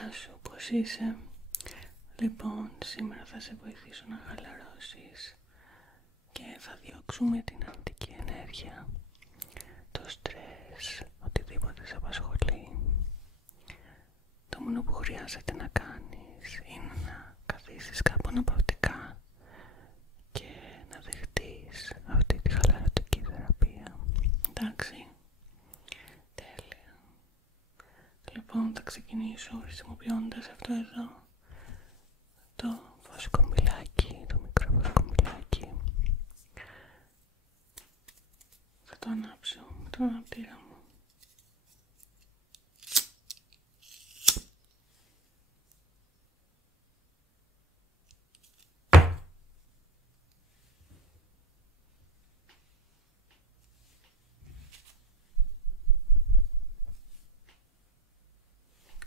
Γεια σου, πώς είσαι? Λοιπόν, σήμερα θα σε βοηθήσω να χαλαρώσεις και θα διώξουμε την αρνητική ενέργεια, το στρες, οτιδήποτε σε απασχολεί. Το μόνο που χρειάζεται να κάνεις είναι να καθίσεις κάπου αναπαυτικά και να δεχτείς αυτή τη χαλαρωτική θεραπεία. Εντάξει? Τέλεια. Λοιπόν, θα ξεκινήσω χρησιμοποιώντας αυτό εδώ το βοσκομπιλάκι, το μικρό βοσκομπιλάκι. Θα το ανάψω με τον αναπτήρα μου.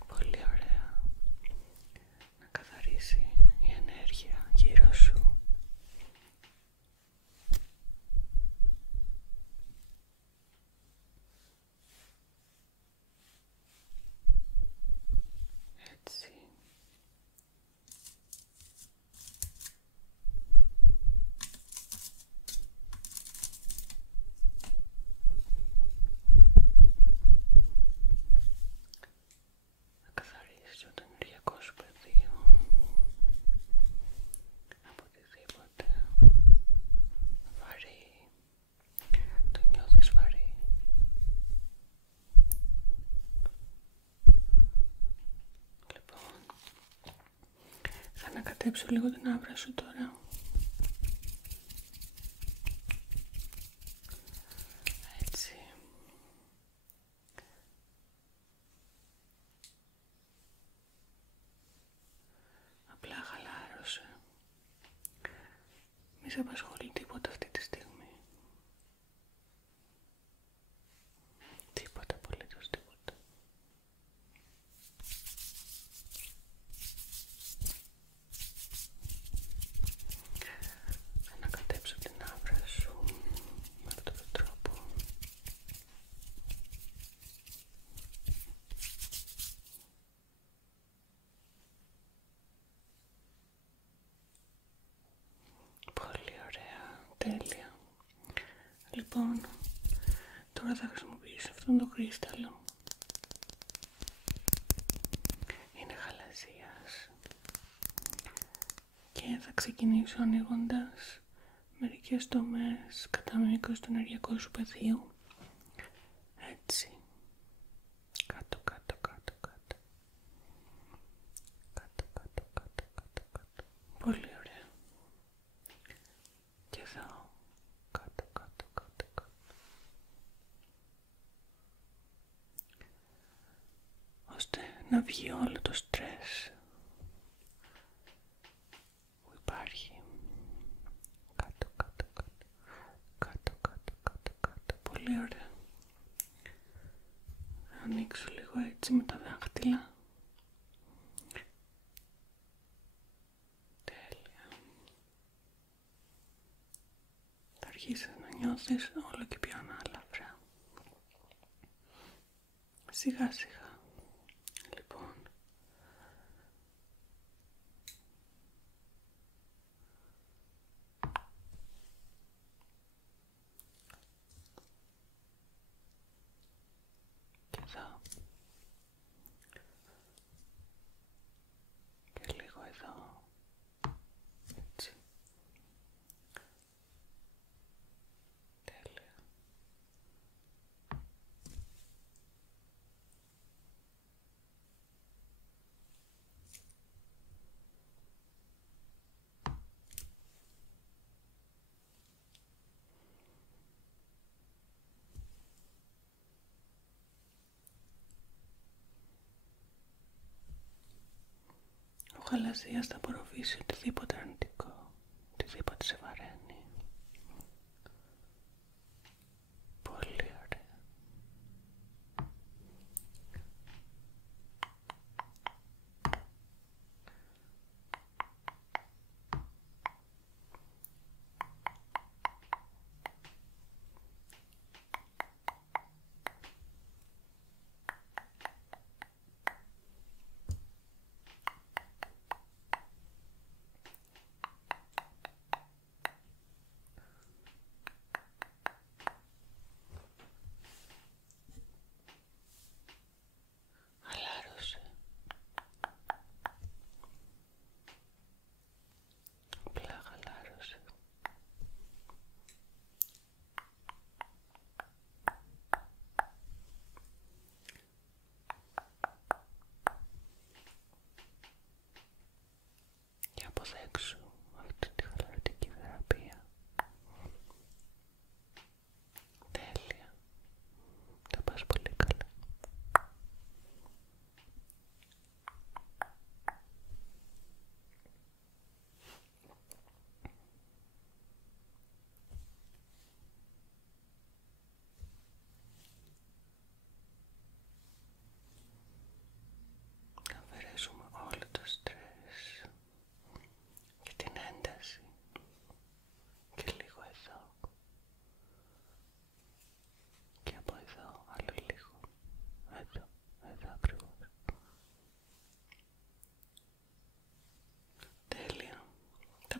Πολύ ωραία. Να καθαρίσει η ενέργεια γύρω σου. Έτσι. Να καθαρίσεις το ενεργειακό σου πεδίο από οτιδήποτε βαρύ. Το νιώθεις βαρύ? Λοιπόν, θα ανακατέψω λίγο την άβρα σου τώρα. Έτσι. Απλά χαλάρωσε. Μη σε απασχολεί τίποτα αυτή τη στιγμή. Τίποτα, απολύτως τίποτα. Θα ανακατέψω την άβρα σου με αυτόν τον τρόπο. Πολύ ωραία, τέλεια. Λοιπόν, τώρα θα χρησιμοποιήσω αυτόν τον κρίσταλο. Είναι γαλαζίας και θα ξεκινήσω ανοίγοντας μερικές τομές κατά μήκος του ενεργειακού σου πεδίου. Έτσι. Κάτω, κάτω, κάτω, κάτω. Κάτω, κάτω, κάτω, κάτω, κάτω. Πολύ ωραία. Και εδώ. Κάτω, κάτω, κάτω, κάτω. Ώστε να βγει όλο το στρες που υπάρχει. Κάτω, κάτω, κάτω. Κάτω, κάτω, κάτω, κάτω. Πολύ ωραία. Θα ανοίξω λίγο έτσι με τα δάχτυλα. Τέλεια. Θα αρχίσεις να νιώθεις όλο και πιο ανάλαφρα. Σιγά σιγά. Λοιπόν, και εδώ και λίγο εδώ. Έτσι. Τέλεια. Ο γαλαζίας θα απορροφήσει οτιδήποτε αρνητικό, οτιδήποτε σε βαραίνει. Πολύ ωραία.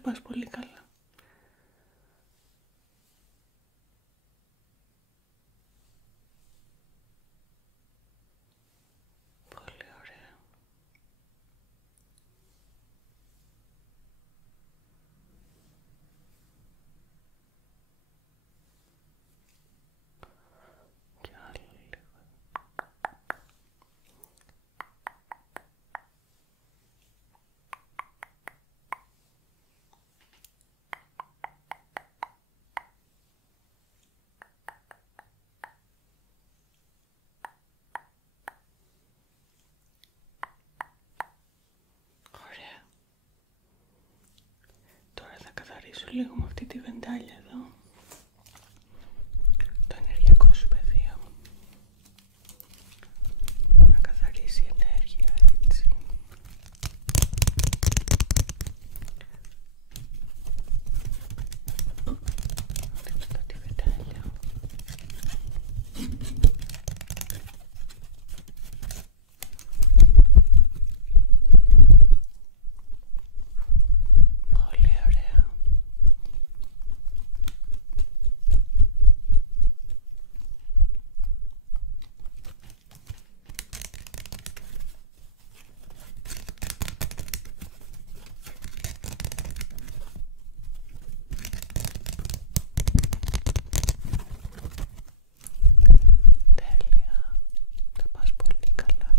πας πολύ καλά. Πολύ ωραία. Και άλλο λίγο. Ωραία. Τώρα θα καθαρίσω λίγο με αυτή τη βεντάλια εδώ το ενεργειακό σου πεδίο. Να καθαρίσει η ενέργεια, έτσι. Ανοίξτε τη βεντάλια. Πολύ ωραία. Τέλεια. Θα πας πολύ καλά.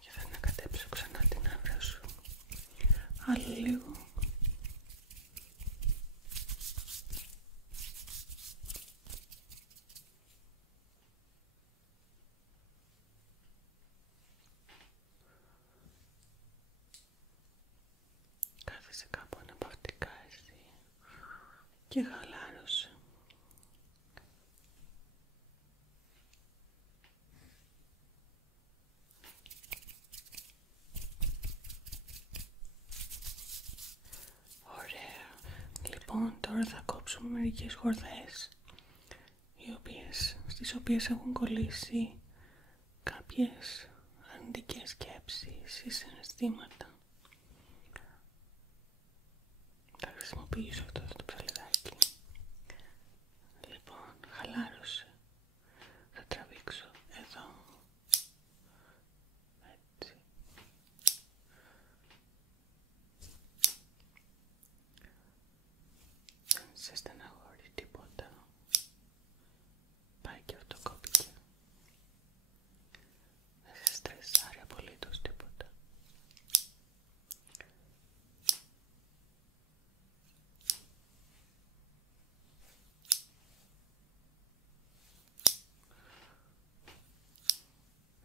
Και θα ανακατέψω ξανά την άβρα σου. Άλλο λίγο. Κάθεσαι κάπου αναπαυτικά εσύ και χαλάρωσε. Ωραία. Λοιπόν, τώρα θα κόψουμε μερικές χορδές στις οποίες έχουν κολλήσει κάποιες αρνητικές σκέψεις ή συναισθήματα. Θα χρησιμοποιήσω αυτό το ψαλιδάκι. Λοιπόν, χαλάρωσε. Θα τραβήξω εδώ. Έτσι. Δεν σε στεναχωρεί τίποτα. Πάει και αυτό κόπηκε. Δεν σε στρεσάρει απολύτως τίποτα.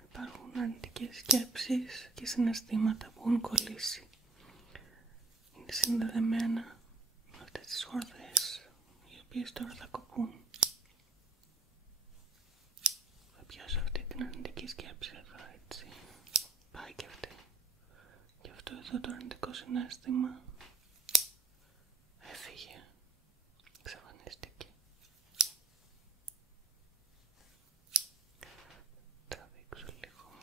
Υπάρχουν αρνητικές σκέψεις και συναισθήματα που έχουν κολλήσει. Είναι συνδεδεμένα με αυτές τις χορδές, οι οποίες τώρα θα κοπούν. Θα πιάσω αυτή την αρνητική σκέψη εδώ, έτσι. Πάει και αυτή. Και αυτό εδώ το αρνητικό συναίσθημα έφυγε. Εξαφανίστηκε. Τραβήξω λίγο.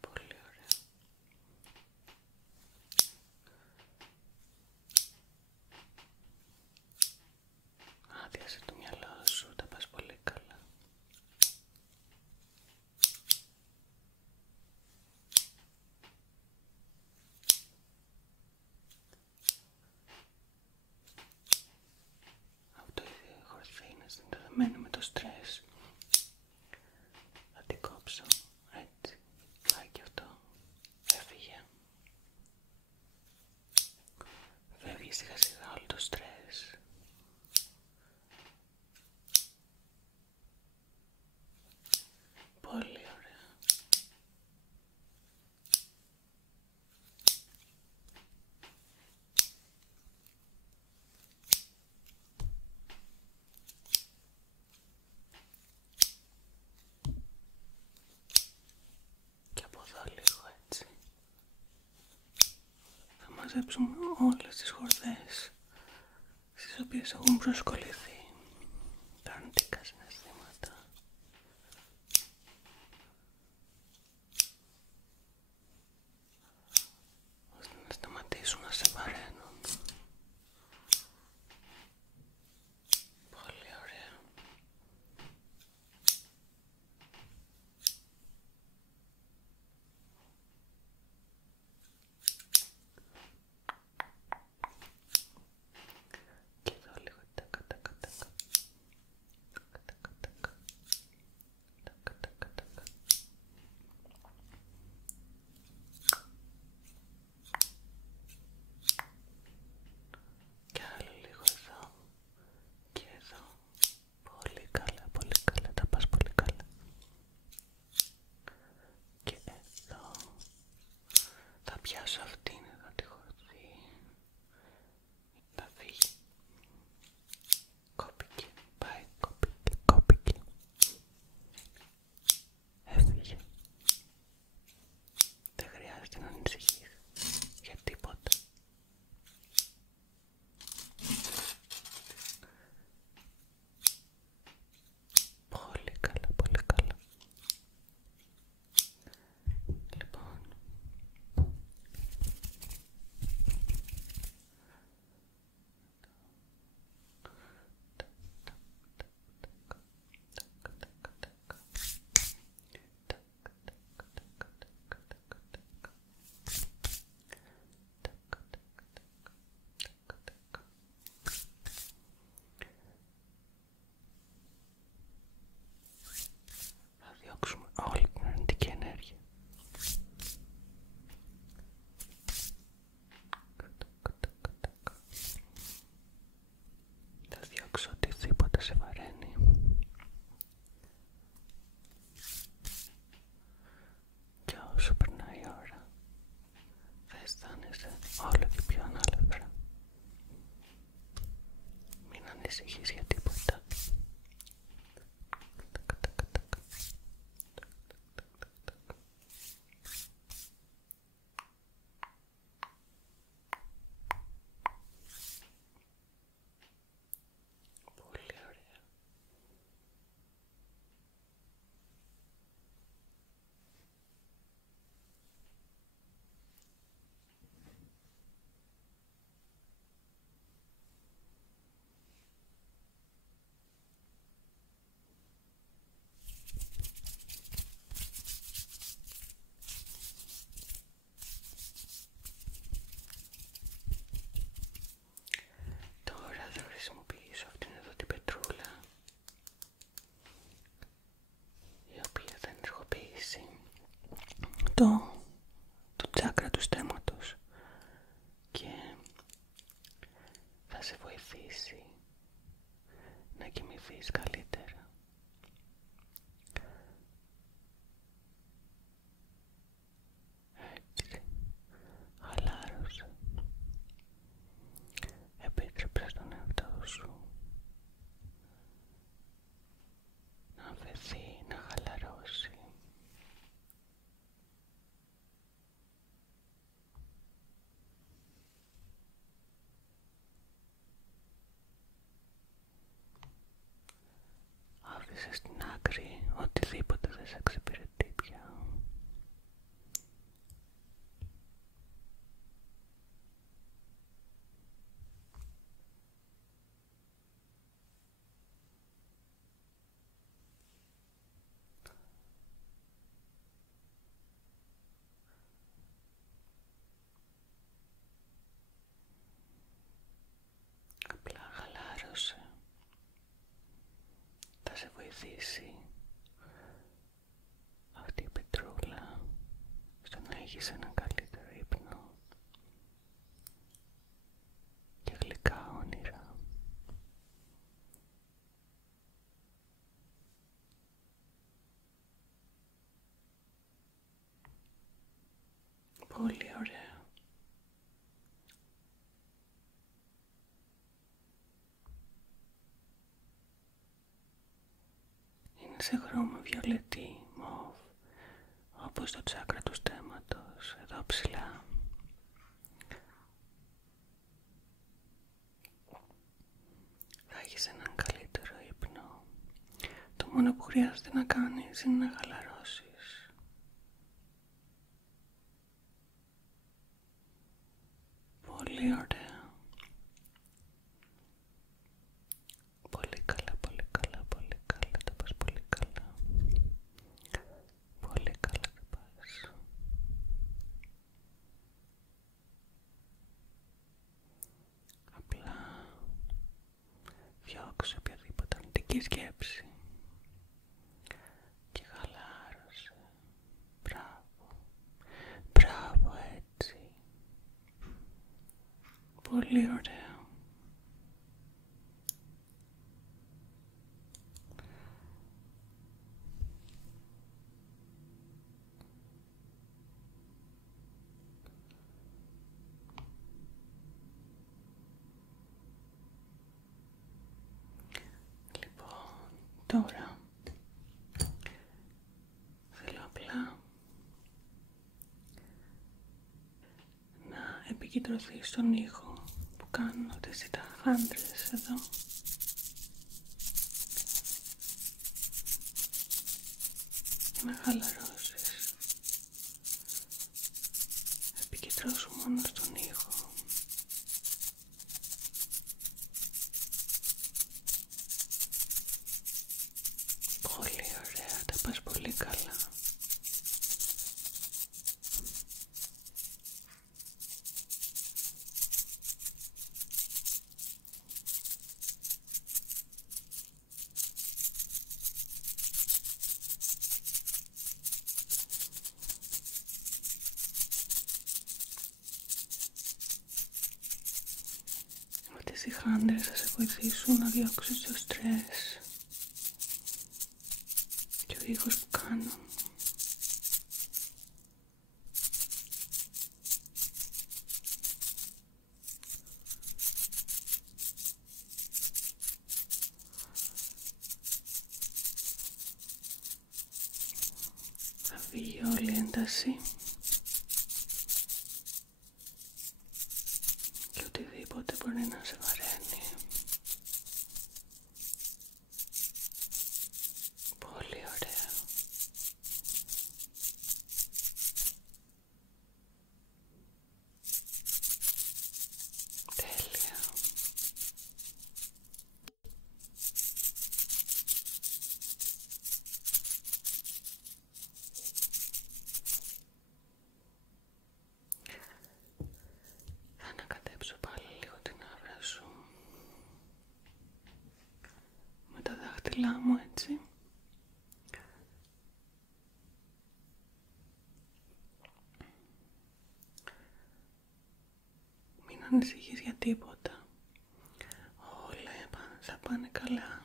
Πολύ ωραία. Άδειασε το μυαλό σου, τα πας πολύ καλά. Αυτό η χορδή είναι συνδεδεμένη με το στρες. Θα την κόψω, έτσι. Πάει και αυτό. Έφυγε. Φεύγει σιγά σιγά όλο το στρες. Πολύ ωραία. Και από εδώ λίγο, έτσι. Θα μαζέψουμε όλες τις χορδές στις οποίες έχουν προσκοληθεί τα αρνητικά συναισθήματα. Ώστε να σταματήσουν να σε βαραίνουν. Πολύ ωραία. Και εδώ λίγο τακα τακα τακα. Τακα τακα τακα. Τακα τακα τακα. Και άλλο λίγο εδώ. Και εδώ. Πολύ καλά, πολύ καλά. Τα πας πολύ καλά. Και εδώ. Θα πιάσω αυτήν εδώ τη χορδή. Θα φύγει. Κόπηκε. Πάει. Κόπηκε. Κόπηκε. Έφυγε. Δεν χρειάζεται να ανησυχείς για τίποτα. Πολύ καλά, πολύ καλά. Λοιπόν, θα διώξουμε όλη την αρνητική ενέργεια. Θα διώξω οτιδήποτε σε βαραίνει. Και όσο περνάει η ώρα, θα αισθάνεσαι όλο και πιο ανάλαφρα. Μην ανησυχείς για τίποτα. Πολύ ωραία. Τώρα θα χρησιμοποιήσω αυτήν εδώ την πετρούλα, η οποία θα ενεργοποιήσει το τσάκρα του στέματος και θα σε βοηθήσει να κοιμηθείς καλύτερα. Έτσι, χαλάρωσε. Επίτρεψε στον εαυτό σου να αφαιθεί, να χαλαρώσει. Άφησε στην άκρη οτιδήποτε δεν σε εξυπηρετεί πια. Απλά χαλάρωσε. Θα σε βοηθήσει αυτή η πετρούλα στο να έχεις έναν καλύτερο ύπνο και γλυκά όνειρα. Πολύ ωραία. Είναι σε χρώμα βιολετή, μοβ, όπως το τσάκρα του στέματος, εδώ ψηλά. μόνο που χρειάζεται να κάνεις είναι να χαλαρώσεις. Πολύ ωραία. Πολύ καλά, πολύ καλά, πολύ καλά. Τα πας πολύ καλά. Πολύ καλά τα πας. Απλά διώξε οποιαδήποτε αρνητική σκέψη και χαλάρωσε. Μπράβο. Μπράβο, έτσι. Πολύ ωραία. Λοιπόν, τώρα θέλω απλά να επικεντρωθείς στον ήχο που κάνουν αυτές οι ταχάντρες εδώ. Και να χαλαρώσεις. Επικεντρώσου μόνο στον ήχο. Πολύ ωραία, τα πας πολύ καλά. Αυτές οι χάντρες θα σε βοηθήσουν να διώξεις το στρες και ο ήχος που κάνουν θα φύγει όλη η ένταση και οτιδήποτε μπορεί να σε βαραίνει. Πολύ ωραία. Τέλεια. Θα ανακατέψω πάλι λίγο την άβρα σου με τα δάχτυλά μου, έτσι. Μην ανησυχείς για τίποτα. Όλα θα πάνε καλά.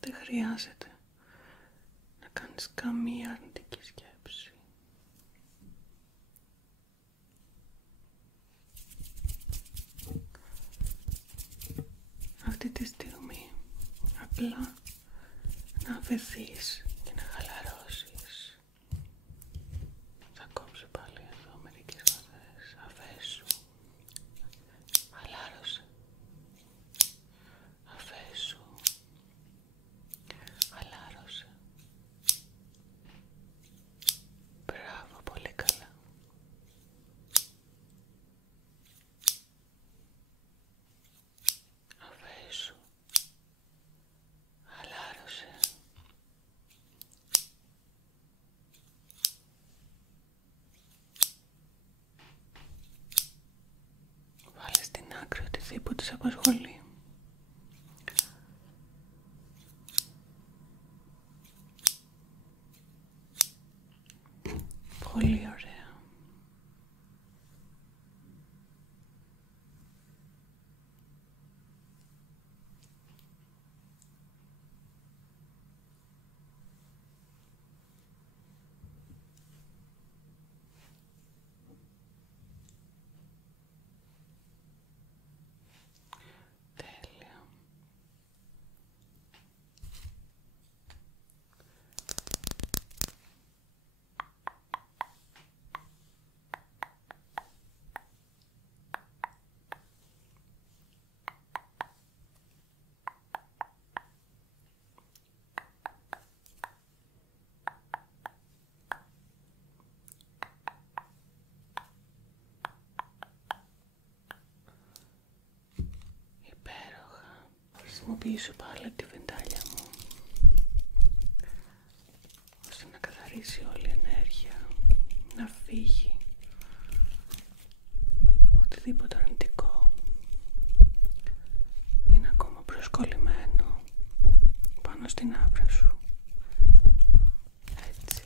Δεν χρειάζεται να κάνεις καμία αρνητική σκέψη. Αυτή τη στιγμή απλά να αφαιθείς και να χαλαρώσεις. Θα κόψω πάλι εδώ μερικές φορές. Αφέσου. Χαλάρωσε. Αφέσου. Χαλάρωσε. Μπράβο, πολύ καλά. Αφέσου. Χαλάρωσε. Βάλε στην άκρη οτιδήποτε σε απασχολεί. Πολύ ωραία. Τέλεια. χρησιμοποιήσω πάλι τη βεντάλια μου ώστε να καθαρίσει όλη η ενέργεια, να φύγει οτιδήποτε αρνητικό είναι ακόμα προσκολλημένο πάνω στην άβρα σου. Έτσι.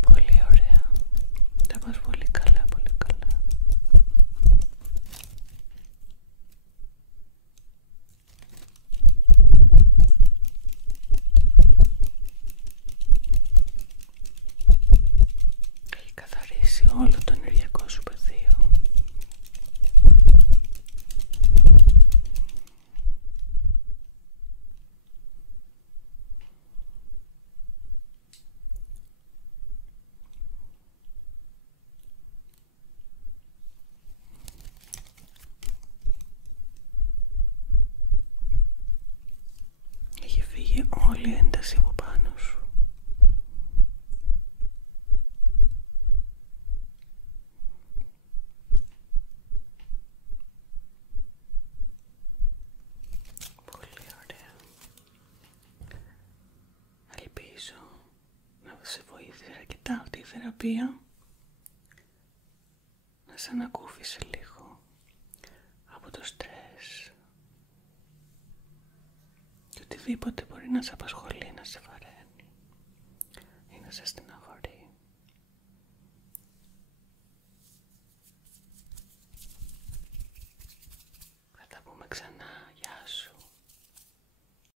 Πολύ ωραία. Τα πας πολύ καλά, πολύ καλά. Έχει καθαρίσει όλο το ενεργειακό σου πεδίο. Έχει φύγει όλη η ένταση από πάνω σου. Πολύ ωραία. Ελπίζω να σε βοήθησε αρκετά αυτή η θεραπεία, να σε ανακούφισε λίγο από το στρες και οτιδήποτε μπορεί να σε απασχολεί, να σε βαραίνει ή να σε